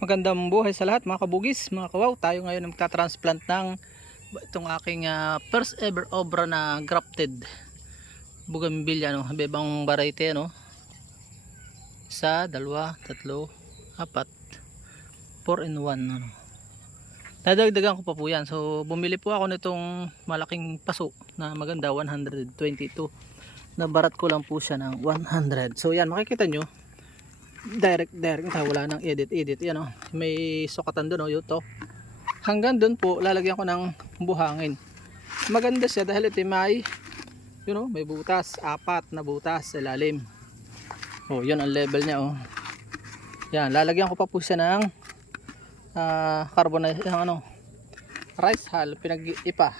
Magandang buhay sa lahat mga kabugis, mga kawaw. Tayo ngayon magta-transplant ng itong aking first ever obra na grafted bougainvillea, no? Ibang variety, no? Isa, dalawa, tatlo, apat, 4 in 1, ano? Dadagdagan ko pa po yan. So bumili po ako nitong malaking paso na maganda, 122. Nabarat ko lang po siya ng 100. So yan, makikita nyo direct wala nang edit yan, oh. May sukatan doon, oh, yun to. Hanggang doon po lalagyan ko ng buhangin. Maganda siya dahil ito may may butas, 4 na butas sa ilalim. Oh, yun ang level niya, oh. Yan, lalagyan ko pa po siya ng carbonate, rice hull, pinag-ipa.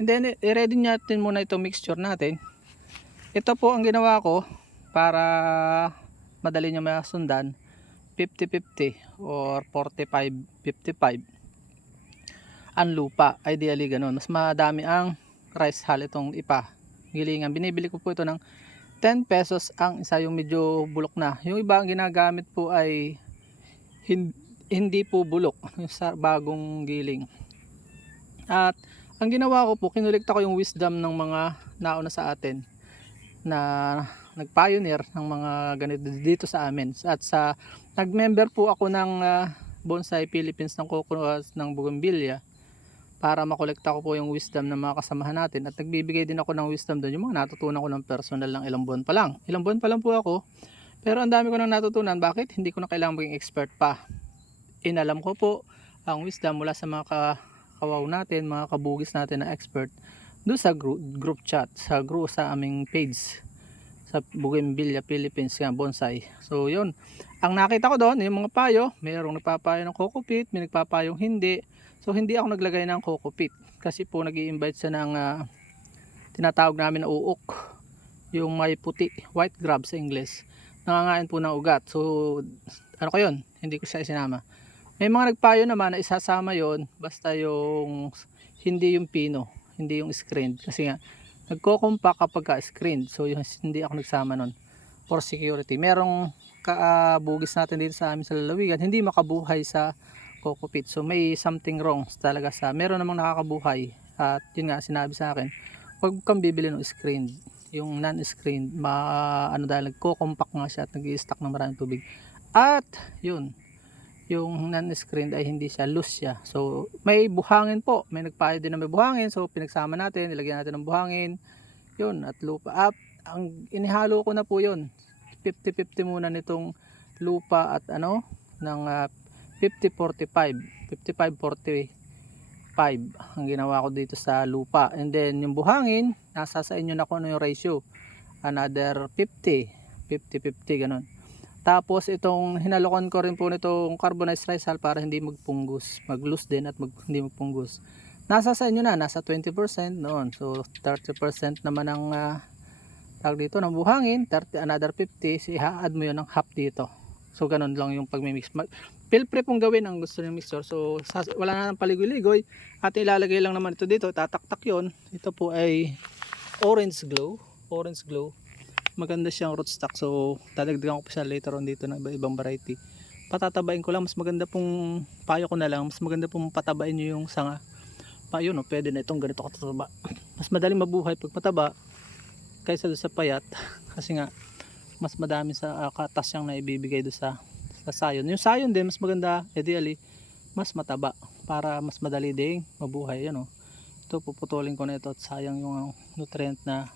And then i-ready natin muna itong mixture natin. Ito po ang ginawa ko para madali nyo masundan, 50-50 or 45-55 ang lupa. Ideally ganun, mas madami ang rice hull itong ipa gilingan. Binibili ko po ito ng 10 pesos ang isa, yung medyo bulok na. Yung iba ang ginagamit po ay hindi po bulok, yung sa bagong giling. At ang ginawa ko po, kinolekta ko yung wisdom ng mga nauna sa atin na nag-pioneer ng mga ganito dito sa amin. At nag-member po ako ng Bonsai Philippines ng coconuts ng bougainvillea para makolekta ko po yung wisdom ng mga kasamahan natin, at nagbibigay din ako ng wisdom doon, yung mga natutunan ko ng personal lang ilang buwan pa lang po ako, pero ang dami ko nang natutunan. Bakit? Hindi ko na kailangan maging expert pa. Inalam ko po ang wisdom mula sa mga kawaw natin, mga kabugis natin na expert doon sa group chat, sa aming page sa Bougainvillea Philippines bonsai. So yun, ang nakita ko doon yung mga payo, mayroong nagpapayo ng coco peat, may nagpapayong hindi. So hindi ako naglagay ng coco peat kasi po nag-i-invite siya ng tinatawag namin na uok, yung may puti, white grub sa English, nangangain po ng ugat. So ano ko yun, hindi ko siya isinama. May mga nagpayo naman na isasama yon, basta yung hindi yung pino, hindi yung screen, kasi nga nagko-compact kapag ka-screen. So yung hindi ako nagsama nun for security. Merong bugis natin dito sa amin sa lalawigan hindi makabuhay sa coco peat. So may something wrong talaga meron namang nakakabuhay. At yun nga sinabi sa akin, huwag kang bibili ng screen. Yung non-screen dahil nagko-compact nga siya at nag-i-stack ng maraming tubig. At yun, yung non-screened ay hindi siya, loose siya. So may buhangin po, may nagpayo din na may buhangin, so pinagsama natin, nilagyan natin ng buhangin yun at lupa. Ang inihalo ko na po yun, 50-50 muna nitong lupa at ng 50-45, 55-45 ang ginawa ko dito sa lupa. And then yung buhangin, nasa sa inyo na kung ano yung ratio, another 50-50 ganun. Tapos itong hinalokan ko rin po nitong carbonized rice hull para hindi magpunggos, mag-loose din at hindi magpunggos. Nasa sa inyo na, nasa 20% noon. So 30% naman ang tawag dito ng buhangin, 30, another 50, i-add mo yun ng half dito. So ganun lang yung pagmi-mix. Feel free pong gawin ang gusto ng mixture. So wala na ng paligoy-ligoy at ilalagay lang naman ito dito, tataktak yon. Ito po ay orange glow. Maganda siyang rootstock, so dadagdagan ko pa siya later on dito ng ibang variety. Patatabain ko lang, mas maganda pong payo ko na lang, mas maganda pong patabain nyo yung sanga payo, no? Pwede na itong ganito kataba, mas madaling mabuhay pag mataba kaysa doon sa payat kasi nga mas madami sa katas yung naibibigay doon sa sayon. Yung sayon din mas maganda, ideally mas mataba para mas madali din mabuhay. Yan, ito puputulin ko na ito at sayang yung nutrient na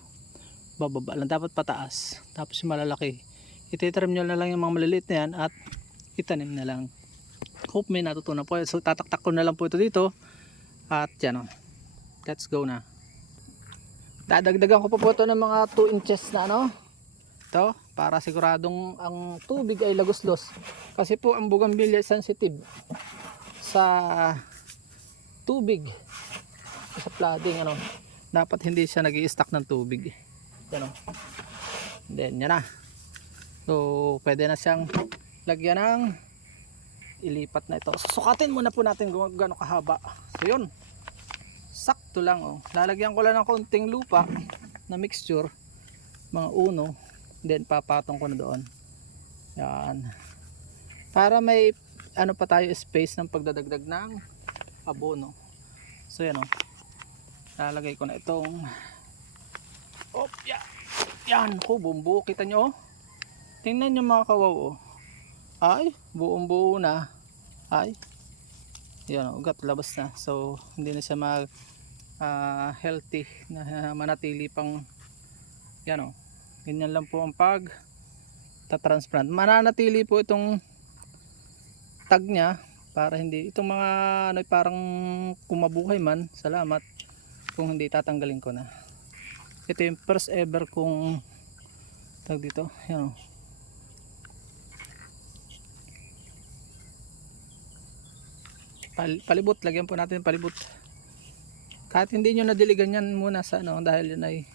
bababa lang, dapat pataas. Tapos yung malalaki ititrim nyo na lang, yung mga maliliit na yan at itanim na lang. Hope may natutunan po. So tataktak ko na lang po ito dito at yan, let's go na. Dadagdagan ko pa po ito ng mga 2 inches na ito para siguradong ang tubig ay lagos-los, kasi po ang bougainvillea sensitive sa tubig, sa flooding. Dapat hindi siya nag-i-stack ng tubig. Then yan na. So pwede na siyang lagyan ng, ilipat na ito. Susukatin muna po natin kung gaano kahaba. So yun, sakto lang. Lalagyan ko lang ng konting lupa na mixture, mga uno, then papatong ko na doon. Yan, para may ano pa tayo space ng pagdadagdag ng abono. So yan o, lalagay ko na itong yan ko, bumbu, kita nyo oh. Tingnan nyo mga kawaw oh. Ay, buong buo na. Ay, yan ugat labas na. So hindi na siya mag healthy na manatili pang yan oh. Ganyan lang po ang pag transplant. Mananatili po itong tag niya para hindi itong mga ano, parang kumabuhay man. Salamat kung hindi, tatanggalin ko na. Ito yung first ever kong tag dito. Yan oh. Palibot, lagyan po natin palibot. Kahit hindi nyo nadiligan yan muna sa ano, dahil yun ay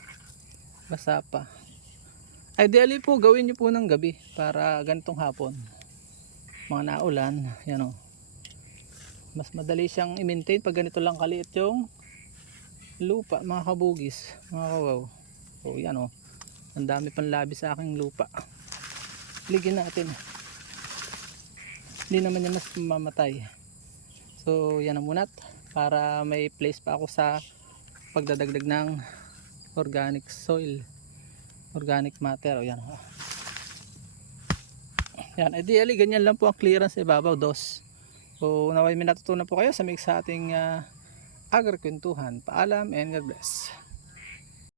basa pa. Ideally po gawin nyo po ng gabi para ganitong hapon, mga naulan, yan o, mas madali siyang i-maintain pag ganito lang kaliit yung lupa mga kabugis, mga kawaw. So yan o, ang dami pang labi sa aking lupa. Ligyan natin, hindi naman yan mas mamatay. So yan ang munat, para may place pa ako sa pagdadagdag ng organic soil, organic matter. O yan o. Yan, ideally ganyan lang po ang clearance sa ibabaw, dos. So naway may natutunan po kayo sa mix sa ating agrikwentuhan. Paalam and God bless.